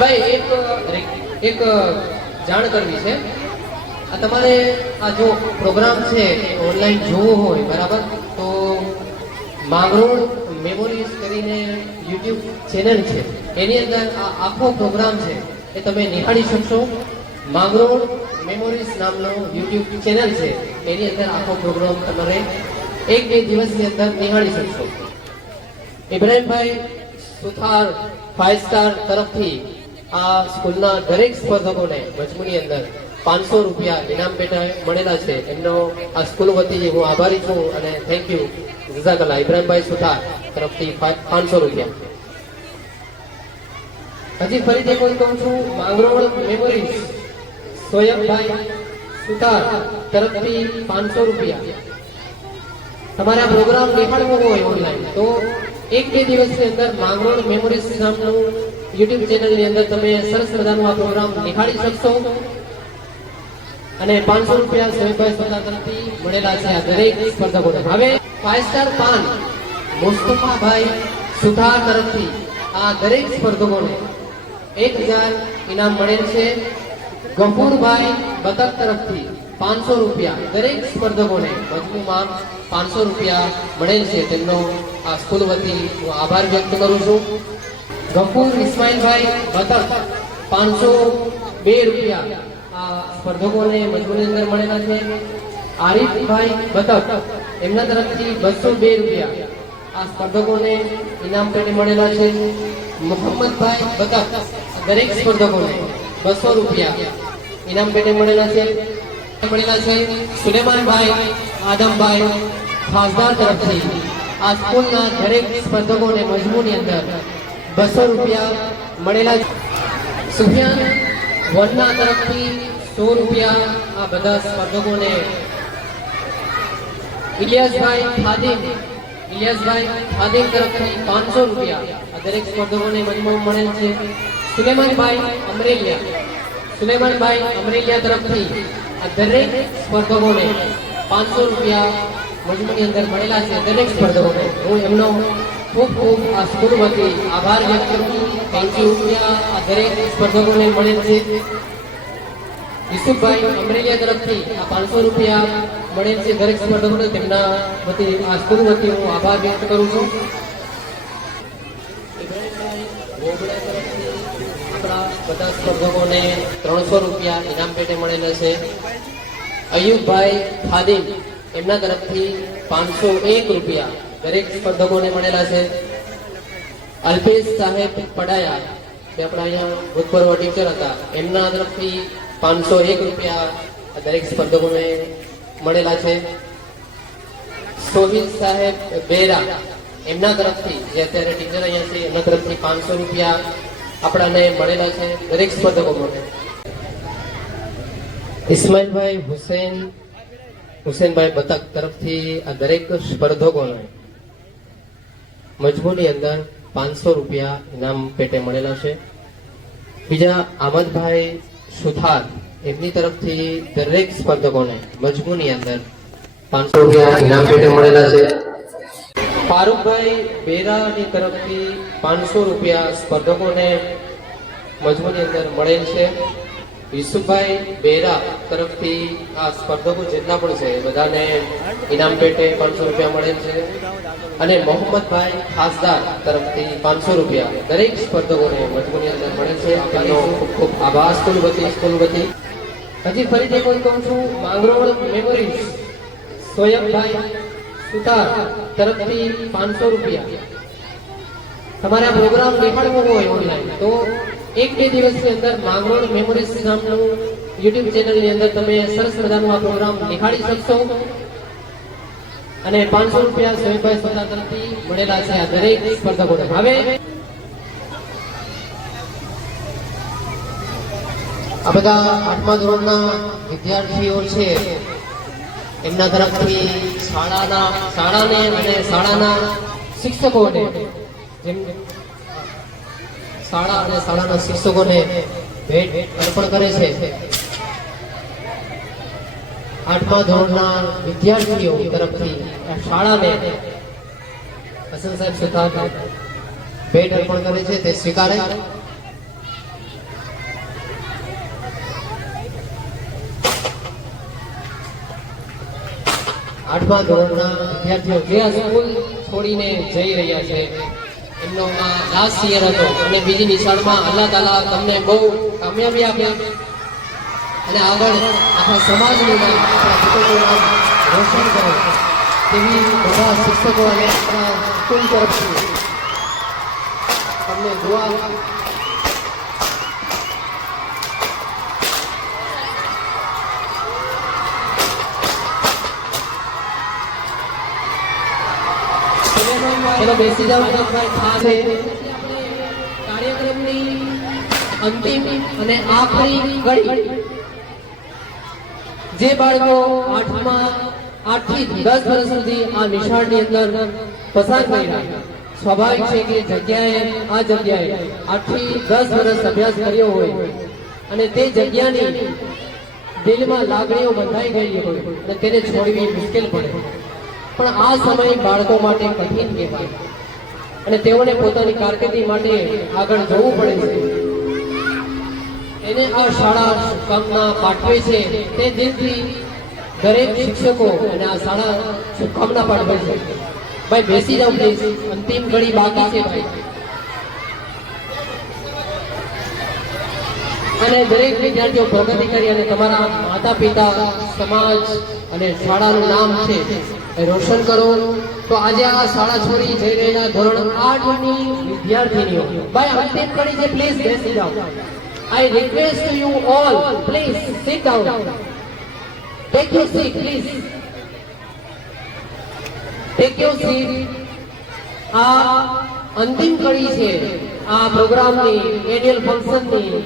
ભાઈ એક જાણ કરવી છે. આ તમારે આ જો પ્રોગ્રામ છે ઓનલાઈન જોવો હોય બરાબર, તો માંગરોળ મેમોરીઝ કરીને યુટ્યુબ ચેનલ છે, એની અંદર આ આખો પ્રોગ્રામ છે એ તમે નિહાળી શકશો. માંગરોળ મેમોરીઝ નામનો યુટ્યુબ ચેનલ છે, એની અંદર આખો પ્રોગ્રામ તમારે 1-2 દિવસની અંદર નિહાળી શકશો. ઇબ્રાહીમભાઈ સુથાર 5 સ્ટાર તરફથી આ સ્કૂલના દરેક સ્પર્ધકોને મજમૂની અંદર 500 રૂપિયા ઇનામ પેટે મળેલા છે. એમનો આ સ્કૂલ વતી હું આભારી છું અને થેન્ક યુ, જઝાકલ્લાહ. ઇબ્રાહીમભાઈ સુથાર તરફથી 500 રૂપિયા. હજી ફરીથી કોઈ કહું છું, માંગરોળ મેમોરીઝ સોયબભાઈ સુથાર તરફથી 500 રૂપિયા. તમારે આ પ્રોગ્રામ નિહાળવો હોય ઓનલાઈન તો 1-2 દિવસની અંદર માંગરોળ મેમોરીઝ નામનું યુટ્યુબ ચેનલની અંદર તમે સરસ મજાનો આ પ્રોગ્રામ નિહાળી શકશો. અને 500 રૂપિયા સોયબભાઈ સુથાર તરફથી મળેલા છે આ દરેક સ્પર્ધકોને. હવે 5 સ્ટાર પાન મુસ્તફાભાઈ સુથાર તરફથી આ દરેક સ્પર્ધકોને 1000 ઇનામ મળેલ છે. ગફુરભાઈ બતક તરફથી 500 રૂપિયા દરેક સ્પર્ધકોને મજમૂમાં 500 રૂપિયા મળેલ છે. તેમનો આ સ્કૂલ વતી હું આભાર વ્યક્ત કરું છું. ગફુર ઇસ્માઇલભાઈ બતક 502 રૂપિયા આ સ્પર્ધકોને મજમૂની અંદર મળેલા છે. આરિફભાઈ બતક એમના તરફથી 202 રૂપિયા આ સ્પર્ધકોને ઇનામ પેટે મળેલા છે. મોહમ્મદભાઈ બતક દરેક સ્પર્ધકોને 200 રૂપિયા ઇનામ પેટે મળેલા છે. સુલેમાનભાઈ આદમભાઈ ખાસદાર તરફથી આ સ્કૂલના દરેક સ્પર્ધકોને મજમૂની અંદર 200 રૂપિયા મળેલા છે. સુફિયાન વનના તરફથી 100 રૂપિયા આ બધા સ્પર્ધકોને. ઇલિયાસભાઈ ખાદિમ તરફથી 500 રૂપિયા આ દરેક સ્પર્ધકોને મજમૂ મળેલ છે. સુલેમાનભાઈ અમરેલિયા તરફથી આ દરેક સ્પર્ધકોને 500 રૂપિયા મજમૂની અંદર મળેલા છે. દરેક સ્પર્ધકોને હું એમનો ખૂબ ખૂબ આ સ્કૂલ વતી આભાર વ્યક્ત કરું છું. 500 રૂપિયા આ દરેક સ્પર્ધકોને મળેલ છે. યુસુફભાઈ અમરેલિયા તરફથી આ 500 રૂપિયા મળેલ છે દરેક સ્પર્ધકોને. તેમના વતી આ સ્કૂલ વતી હું આભાર વ્યક્ત કરું છું. બધા સ્પર્ધકોને 300 રૂપિયા ઇનામ પેટે મળેલા છે. અયુબભાઈ ખાદિમ એમના તરફથી 501 રૂપિયા દરેક સ્પર્ધકોને મળેલા છે. અલ્પેશ સાહેબ પડાયા જે આપણા અહીંયા ભૂતપૂર્વ ટીચર હતા, એમના તરફથી 501 રૂપિયા દરેક સ્પર્ધકોને મળેલા છે. સોહિલ સાહેબ બેરા એમના તરફથી જે અત્યારે ટીચર અહીંયા છે, એમના તરફથી 500 રૂપિયા આપણાને મળેલા છે દરેક સ્પર્ધકો માટે. ઇસ્માઇલભાઈ હુસેનભાઈ બતક તરફથી આ દરેક સ્પર્ધકોને મજમૂની અંદર 500 રૂપિયા ઇનામ પેટે મળેલા છે. બીજા આમદભાઈ સુથાર એમની તરફથી દરેક સ્પર્ધકોને મજમૂની અંદર 500 રૂપિયા ઇનામ પેટે મળેલા છે. ફારૂકભાઈ બેરાની તરફથી 500 રૂપિયા સ્પર્ધકોને મજમૂની અંદર મળેલ છે. યુસુફભાઈ બેરા તરફથી આ સ્પર્ધકો જેટલા પણ છે બધાને ઇનામ પેટે 500 રૂપિયા મળેલ છે. અને મોહમ્મદભાઈ ખાસદાર તરફથી 500 રૂપિયા દરેક સ્પર્ધકોને મજમૂની અંદર મળેલ છે. તેમનો ખૂબ ખૂબ આભાર સ્કૂલ વતી. હજી ફરીથી કોઈ કહું છું, માંગરોળ મેમોરીઝ સોયબભાઈ સુથાર તરફથી 500 રૂપિયા. તમારે આ પ્રોગ્રામ નિહાળવો હોય ઓનલાઈન તો 1-2 દિવસની અંદર માંગરોળ મેમોરીઝ નામનું યુટ્યુબ ચેનલની અંદર તમે સરસ મજાનો આ પ્રોગ્રામ નિહાળી શકશો. અને 500 રૂપિયા સોયબભાઈ સુથાર તરફથી મળેલા છે આ દરેક સ્પર્ધકોને. હવે આ બધા 8મા ધોરણના વિદ્યાર્થીઓ છે, એમના તરફથી શાળાને અને શાળાના શિક્ષકોને શાળાના શિક્ષકોને ભેટ અર્પણ કરે છે. 8મા ધોરણના વિદ્યાર્થીઓ તરફથી શાળાને હસન સાહેબ સુથાર ભેટ અર્પણ કરે છે, તે સ્વીકારે. 8મા ધોરણના વિદ્યાર્થીઓ જે આ સ્કૂલ છોડીને જઈ રહ્યા છે, એમનો આ લાસ્ટ યર હતો અને બીજી નિશાળમાં અલ્લાહ તાલા તમને બહુ કામયાબી આપે અને આગળ આખા સમાજનું નામ, આપણા શિક્ષકોનું નામ રોશન કરો તેવી બધા શિક્ષકો અને આપણા સ્કૂલ તરફથી તમને દુઆ. ચલો બેસી જાઓ. કાર્યક્રમની અંતિમ અને આખરી ઘડી જે બાળકો 8 થી 10 વર્ષ સુધી આ નિશાળની અંદર પસાર કર્યા, સ્વાભાવિક છે કે આ જગ્યાએ 8 થી 10 વર્ષ અભ્યાસ કર્યો હોય અને તે જગ્યાની દિલમાં લાગણીઓ બંધાઈ ગઈ હોય અને તેને છોડવી મુશ્કેલ પડે, પણ આ સમય બાળકો માટે કઠિન કહેવાય અને તેઓને પોતાની કારકિર્દી માટે આગળ જવું પડે છે. એને આ શાળા શુભકામના પાઠવે છે, તે દિલથી દરેક શિક્ષકો અને આ શાળા શુભકામના પાઠવે છે. ભાઈ બેસી જાઓ પ્લીઝ, અંતિમ ઘડી બાકી છે ભાઈ. અને દરેક વિદ્યાર્થીઓ પ્રગતિ કરી અને તમારા માતા પિતા, સમાજ અને શાળાનું નામ છે એ રોશન કરો. તો આજે આ શાળા છોડી જઈ રહેલા ધોરણ 8 ની વિદ્યાર્થીનીઓ, ભાઈ અંતિમ ઘડી છે, પ્લીઝ બેસી જાઓ. I request to you all, please sit down. Take your seat, please. Take your seat. આ અંતિમ કડી છે આ પ્રોગ્રામની, એન્યુઅલ ફંક્શનની.